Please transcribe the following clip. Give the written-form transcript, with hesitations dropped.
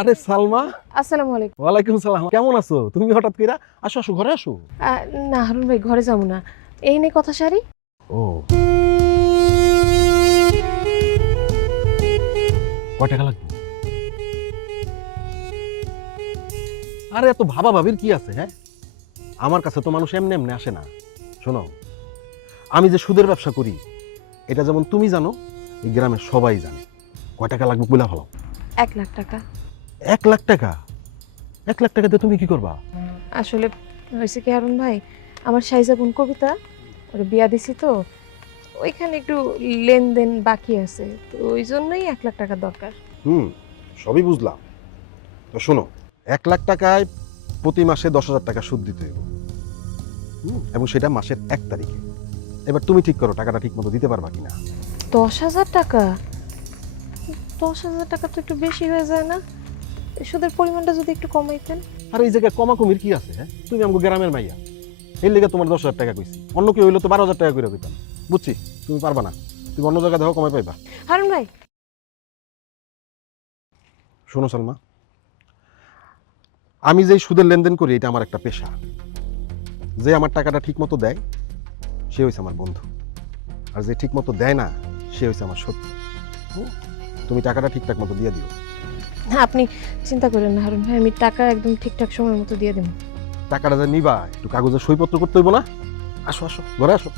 আরে সালমা, আসসালামু আলাইকুম। ওয়ালাইকুম সালাম। কেমন আছো তুমি? হঠাৎ কইরা আসো আসো, ঘরে আসো। না হারুন ভাই, ঘরে যাবো না, এই নে কথা সারি। ও, কয় টাকা লাগবে? আরে এত ভাবা ভাবির কি আছে? হ্যাঁ, আমার কাছে তো মানুষ এমনি এমনি আসে না। শোনো, আমি যে সুদের ব্যবসা করি এটা যেমন তুমি জানো, এই গ্রামের সবাই জানে। কয় টাকা লাগবে বলে ভালো? 1 লাখ টাকা। 1 লাখ টাকা? 1 লাখ টাকা দিয়ে তুমি কি করবা? আসলে হয়েছে কি হারুন ভাই, আমার সাইজা বোন কবিতা, ওরে বিয়া দিছি তো, ওইখানে একটু লেনদেন বাকি আছে, তো ওই জন্যই 1 লাখ টাকা দরকার। সবই বুঝলাম। তো শোনো, 1 লাখ টাকায় প্রতি মাসে 10,000 টাকা সুদ দিতে হবে, এবং সেটা মাসের 1 তারিখে। এবার তুমি ঠিক করো টাকাটা ঠিক মতো দিতে পারবা কিনা। 10,000 টাকা? 10,000 টাকা তো একটু বেশি হয়ে যায় না? সুদের পরিমাণটা যদি একটু কমাইতেন। আর এই জায়গায় কমা কমির কি আছে? হ্যাঁ, তুমি আমাকে গ্রামের মাইয়া, এর লেগে তোমার 10,000 টাকা কইছি। অন্য কেউ হইলে তো 12,000 টাকা করে কইতাম। বুঝছি তুমি পারবা না, তুমি অন্য জায়গায় দেখো কমাই পাইবা। হারুন ভাই, শোনো সালমা, আমি যেই সুদের লেনদেন করি এটা আমার একটা পেশা। যে আমার টাকাটা ঠিক মতো দেয় সে হয়েছে আমার বন্ধু, আর যে ঠিক মতো দেয় না সে হয়েছে আমার শত্রু। তুমি টাকাটা ঠিকঠাক মতো দিয়ে দিও। হ্যাঁ আপনি চিন্তা করেন না হারুন ভাই, আমি টাকা একদম ঠিকঠাক সময় মতো দিয়ে দেবো। টাকাটা যে নিবা একটু কাগজে সইপত্র করতে হইব না? আসো আসো, ঘরে আসো।